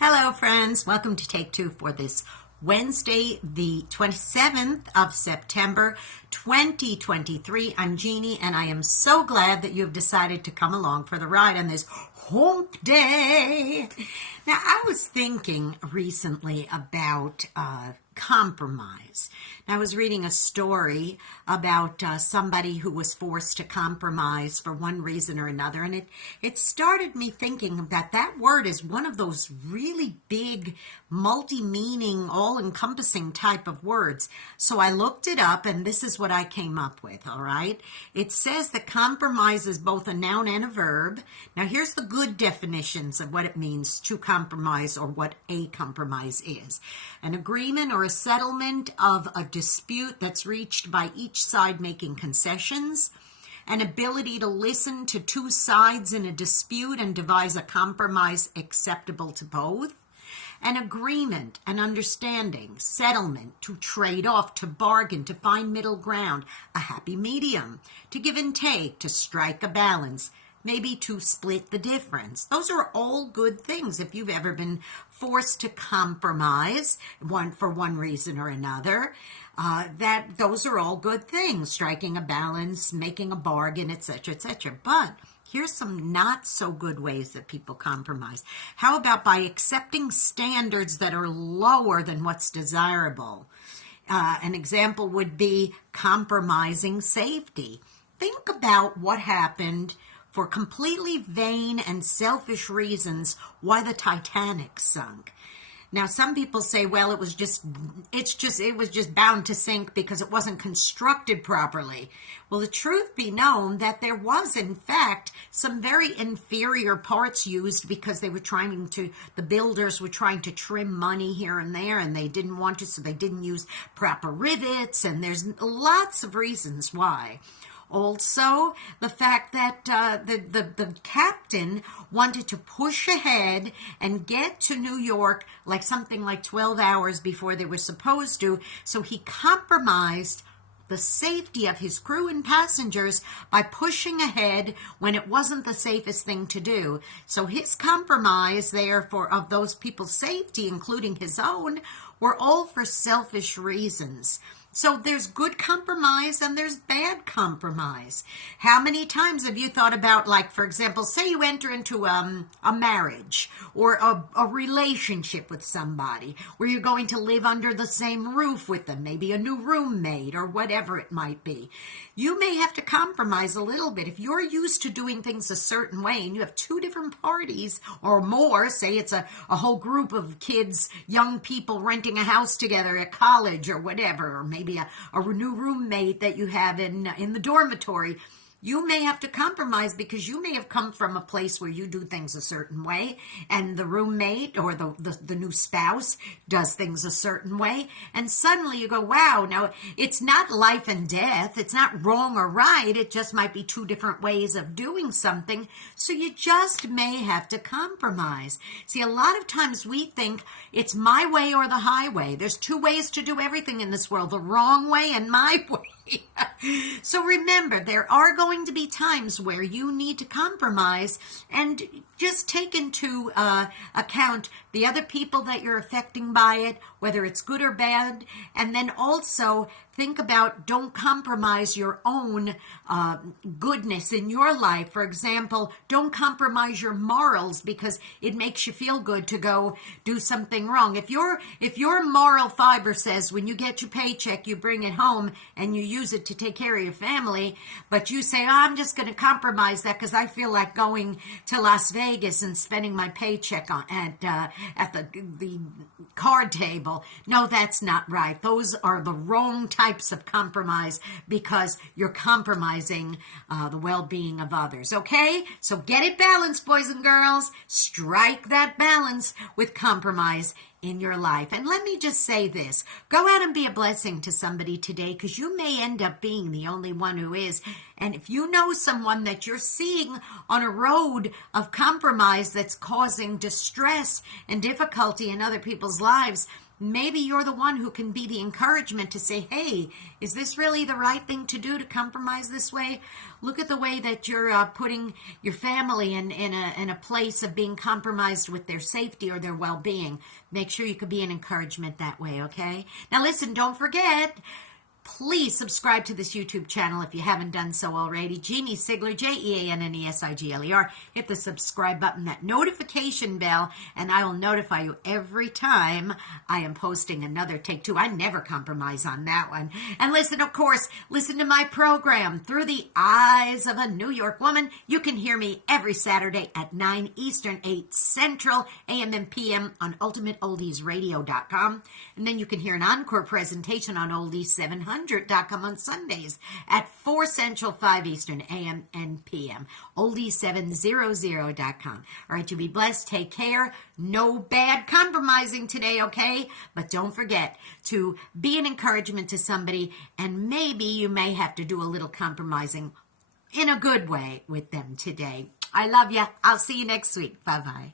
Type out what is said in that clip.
Hello, friends. Welcome to Take Two for this Wednesday, the 27th of September, 2023. I'm Jeannie, and I am so glad that you have decided to come along for the ride on this hump day. Now, I was thinking recently about compromise. Now, I was reading a story about somebody who was forced to compromise for one reason or another, and it started me thinking that that word is one of those really big, multi-meaning, all-encompassing type of words. So I looked it up, and this is what I came up with, all right? It says that compromise is both a noun and a verb. Now, here's the good definitions of what it means to compromise or what a compromise is. An agreement or a settlement of a dispute that's reached by each side making concessions, an ability to listen to two sides in a dispute and devise a compromise acceptable to both, an agreement, an understanding, settlement, to trade off, to bargain, to find middle ground, a happy medium, to give and take, to strike a balance, maybe to split the difference. Those are all good things. If you've ever been forced to compromise for one reason or another, those are all good things. Striking a balance, making a bargain, etc., etc. But here's some not so good ways that people compromise. How about by accepting standards that are lower than what's desirable? An example would be compromising safety. Think about what happened for completely vain and selfish reasons why the Titanic sunk. Now, some people say, well, it was just bound to sink because it wasn't constructed properly. Well, the truth be known that there was, in fact, some very inferior parts used because the builders were trying to trim money here and there, and they didn't want to, so they didn't use proper rivets, and there's lots of reasons why. Also, the fact that the captain wanted to push ahead and get to New York something like 12 hours before they were supposed to, so he compromised the safety of his crew and passengers by pushing ahead when it wasn't the safest thing to do. So his compromise of those people's safety, including his own, were all for selfish reasons. So there's good compromise and there's bad compromise. How many times have you thought about, for example, say you enter into a marriage or a relationship with somebody where you're going to live under the same roof with them, maybe a new roommate or whatever it might be. You may have to compromise a little bit. If you're used to doing things a certain way and you have two different parties or more, say it's a whole group of kids, young people renting a house together at college or whatever, or maybe a new roommate that you have in the dormitory, you may have to compromise because you may have come from a place where you do things a certain way and the roommate or the new spouse does things a certain way, and suddenly you go, wow, now it's not life and death, it's not wrong or right, it just might be two different ways of doing something, so you just may have to compromise. See, a lot of times we think it's my way or the highway. There's two ways to do everything in this world, the wrong way and my way. So remember, there are going to be times where you need to compromise and just take into account the other people that you're affecting by it, whether it's good or bad, and then also think about, don't compromise your own goodness in your life. For example, don't compromise your morals because it makes you feel good to go do something wrong. If your moral fiber says when you get your paycheck, you bring it home and you use it to take care of your family, but you say, I'm just going to compromise that because I feel like going to Las Vegas and spending my paycheck at the card table. No, that's not right. Those are the wrong types of compromise because you're compromising the well-being of others. Okay? So get it balanced, boys and girls. Strike that balance with compromise in your life. And let me just say this. Go out and be a blessing to somebody today because you may end up being the only one who is. And if you know someone that you're seeing on a road of compromise that's causing distress and difficulty in other people's lives, maybe you're the one who can be the encouragement to say, hey, is this really the right thing to do, to compromise this way? Look at the way that you're putting your family in a place of being compromised with their safety or their well-being. Make sure you could be an encouragement that way, okay? Now listen, don't forget, please subscribe to this YouTube channel if you haven't done so already. Jeanne Sigler, Jeannesigler. Hit the subscribe button, that notification bell, and I will notify you every time I am posting another Take Two. I never compromise on that one. And listen, of course, listen to my program, Through the Eyes of a New York Woman. You can hear me every Saturday at 9 Eastern, 8 Central, AM and PM on UltimateOldiesRadio.com. And then you can hear an encore presentation on Oldies 700.com on Sundays at 4 Central, 5 Eastern, AM and PM. Oldies700.com. All right, you be blessed. Take care. No bad compromising today, okay? But don't forget to be an encouragement to somebody, and maybe you may have to do a little compromising in a good way with them today. I love you. I'll see you next week. Bye-bye.